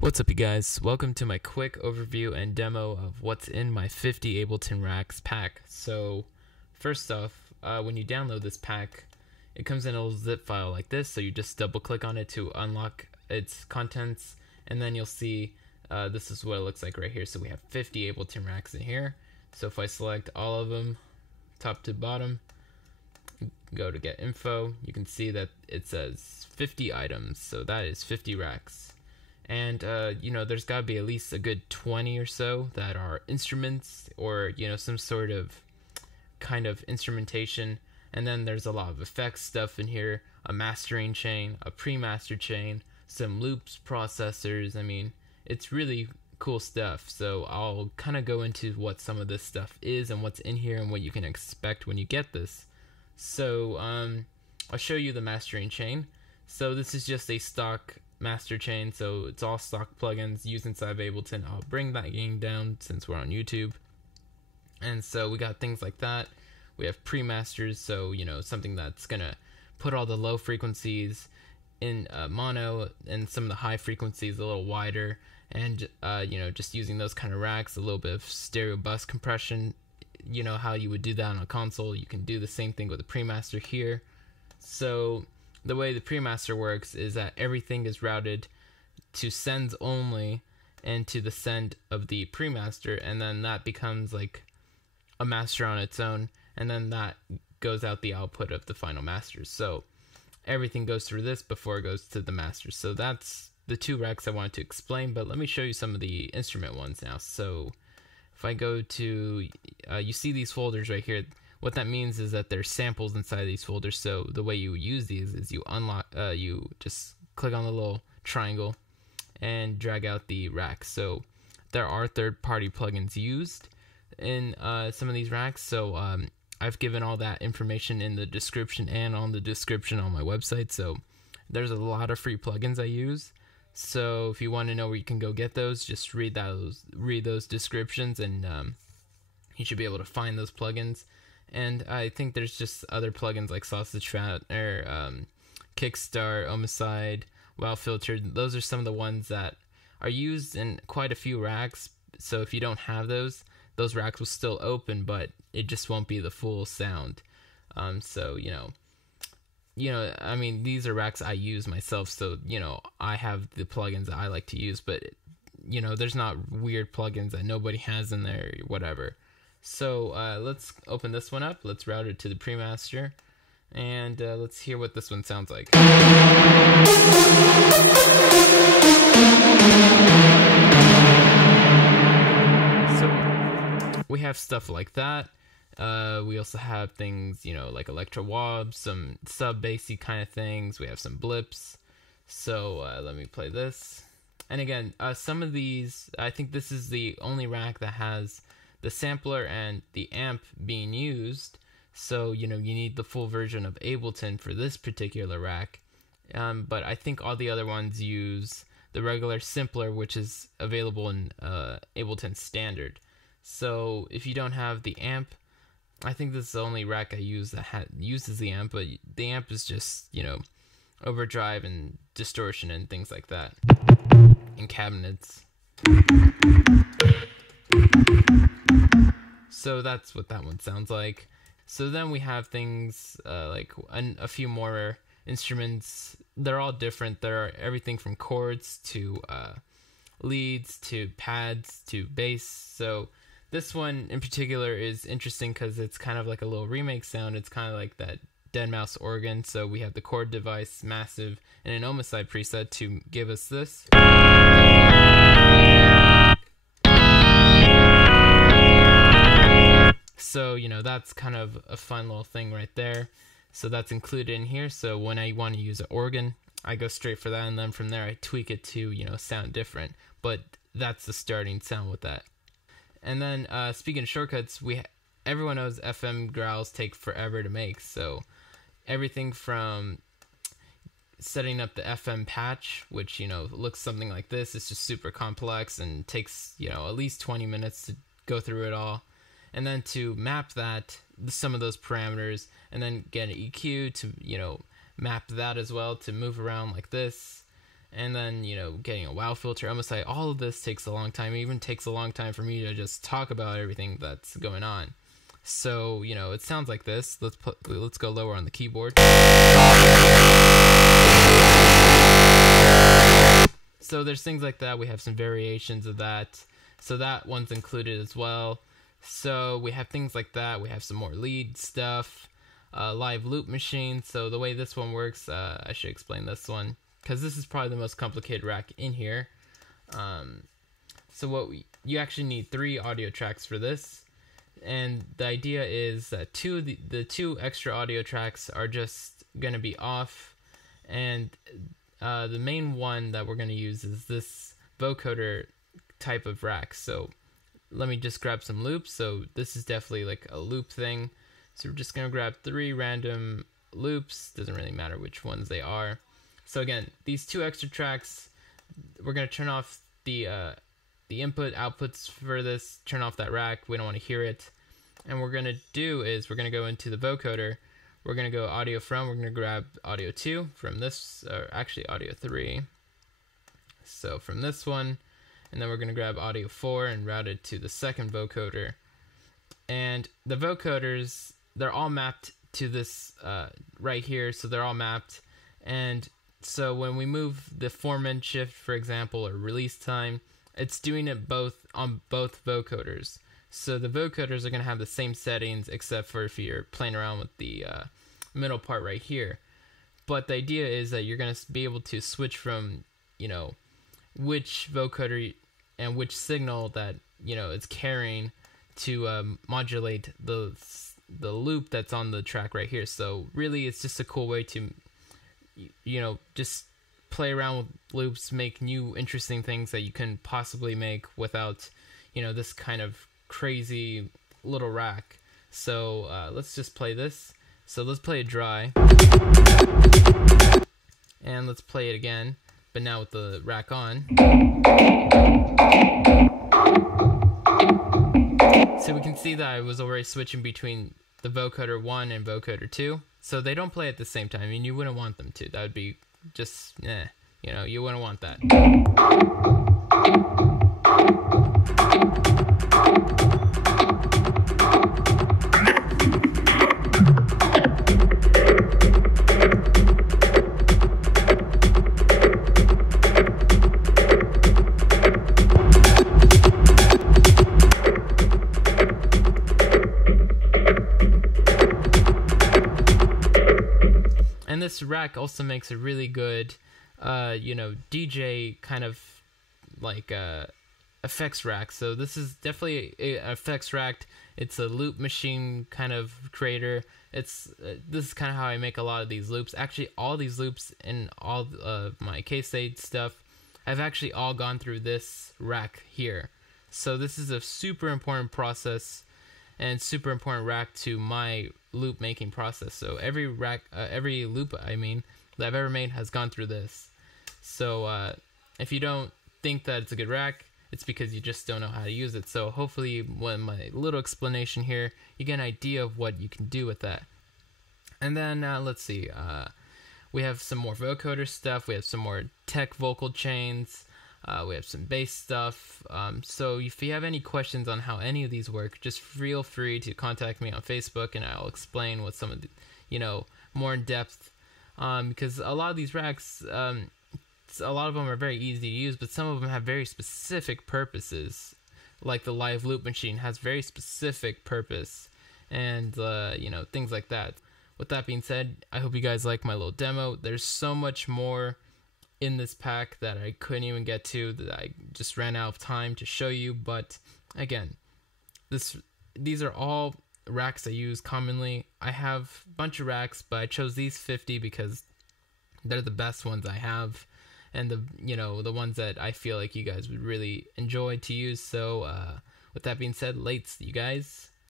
What's up, you guys? Welcome to my quick overview and demo of what's in my 50 Ableton racks pack. So first off, when you download this pack, it comes in a little zip file like this, so you just double click on it to unlock its contents, and then you'll see this is what it looks like right here. So we have 50 Ableton racks in here. So if I select all of them top to bottom, go to get info, you can see that it says 50 items, so that is 50 racks. And there's got to be at least a good 20 or so that are instruments or some sort of kind of instrumentation. And then there's a lot of effects stuff in here, a mastering chain, a pre-master chain, some loops, processors. I mean, it's really cool stuff. So I'll kind of go into what some of this stuff is and what's in here and what you can expect when you get this. So I'll show you the mastering chain. So this is just a stock master chain, so it's all stock plugins used inside of Ableton. I'll bring that gain down since we're on YouTube. And so we got things like that. We have pre-masters, so something that's gonna put all the low frequencies in mono and some of the high frequencies a little wider, and just using those kind of racks, a little bit of stereo bus compression. How you would do that on a console, you can do the same thing with a pre-master here. So the way the pre-master works is that everything is routed to sends only and to the send of the pre-master, and then that becomes like a master on its own, and then that goes out the output of the final master. So everything goes through this before it goes to the master. So that's the two racks I wanted to explain, but let me show you some of the instrument ones now. So if I go to, you see these folders right here. What that means is that there's samples inside these folders. So the way you use these is you unlock, you just click on the little triangle and drag out the rack. So there are third-party plugins used in some of these racks. So I've given all that information in the description and on the description on my website. So there's a lot of free plugins I use. So if you want to know where you can go get those, just read those descriptions, and you should be able to find those plugins. And I think there's just other plugins like fattener, kickstart, ohmicide, wow filtered. Those are some of the ones that are used in quite a few racks. So if you don't have those racks will still open, but it just won't be the full sound. So I mean, these are racks I use myself, so I have the plugins that I like to use, but there's not weird plugins that nobody has in there, whatever. So let's open this one up. Let's route it to the pre-master, and let's hear what this one sounds like. So we have stuff like that. We also have things, like electro wobs, some sub-bassy kind of things. We have some blips. So let me play this. And again, some of these, I think this is the only rack that has the sampler and the amp being used. So you need the full version of Ableton for this particular rack. But I think all the other ones use the regular sampler, which is available in Ableton Standard. So if you don't have the amp, I think this is the only rack I use that uses the amp, but the amp is just, overdrive and distortion and things like that, and cabinets. So that's what that one sounds like. So then we have things like a few more instruments. They're all different. There are everything from chords to leads to pads to bass. So this one in particular is interesting because it's kind of like a little remake sound. It's kind of like that deadmau5 organ. So we have the chord device, massive, and an ohmicide preset to give us this. So that's kind of a fun little thing right there. So that's included in here. So when I want to use an organ, I go straight for that, and then from there I tweak it to sound different. But that's the starting sound with that. And then speaking of shortcuts, everyone knows FM growls take forever to make. So everything from setting up the FM patch, which looks something like this, it's just super complex and takes at least 20 minutes to go through it all. And then to map that, some of those parameters, and then get an EQ to map that as well to move around like this. and then, you know, getting a wow filter, ohmicide, all of this takes a long time. It even takes a long time for me to just talk about everything that's going on. So, you know, it sounds like this. Let's go lower on the keyboard. So there's things like that. We have some variations of that. So that one's included as well. So we have things like that. We have some more lead stuff, live loop machine. So the way this one works, I should explain this one, because this is probably the most complicated rack in here. So you actually need 3 audio tracks for this. And the idea is that the two extra audio tracks are just going to be off, and the main one that we're going to use is this vocoder type of rack. So let me just grab some loops. So this is definitely like a loop thing. So we're just going to grab 3 random loops. Doesn't really matter which ones they are. So again, these 2 extra tracks, we're going to turn off the outputs for this, turn off that rack. We don't want to hear it. And what we're going to do is we're going to go into the vocoder. We're going to go audio from, we're going to grab audio 2 from this, or actually audio 3. So from this one, and then we're going to grab audio 4 and route it to the second vocoder. And the vocoders, they're all mapped to this right here. So they're all mapped. And so when we move the 4-min shift, for example, or release time, it's doing it on both vocoders. So the vocoders are going to have the same settings, except for if you're playing around with the middle part right here. But the idea is that you're going to be able to switch from, you know, which vocoder and which signal that, you know, it's carrying to modulate the loop that's on the track right here. So really, it's just a cool way to, you know, just play around with loops, make new interesting things that you can possibly make without, you know, this kind of crazy little rack. So let's just play this. So let's play it dry, and let's play it again, but now with the rack on. So we can see that I was already switching between the vocoder 1 and vocoder 2. So they don't play at the same time. I mean, you wouldn't want them to. That would be just, you know, you wouldn't want that. And this rack also makes a really good, you know, DJ kind of like effects rack. So this is definitely an effects rack. It's a loop machine kind of creator. It's this is kind of how I make a lot of these loops. Actually, all these loops in all of my K-Stage stuff, I've actually all gone through this rack here. So this is a super important process and super important rack to my loop making process. So every loop I mean that I've ever made has gone through this. So if you don't think that it's a good rack, it's because you just don't know how to use it. So hopefully with my little explanation here, you get an idea of what you can do with that. And then let's see, we have some more vocoder stuff, we have some more tech vocal chains, we have some bass stuff. So if you have any questions on how any of these work, just feel free to contact me on Facebook, and I'll explain what some of the, you know, more in depth. Because a lot of these racks, a lot of them are very easy to use, but some of them have very specific purposes. Like the live loop machine has very specific purpose, and you know, things like that. With that being said, I hope you guys like my little demo. There's so much more in this pack that I couldn't even get to, that I just ran out of time to show you. But again, these are all racks I use commonly. I have a bunch of racks, but I chose these 50 because they're the best ones I have, and the ones that I feel like you guys would really enjoy to use. So with that being said, lates, you guys.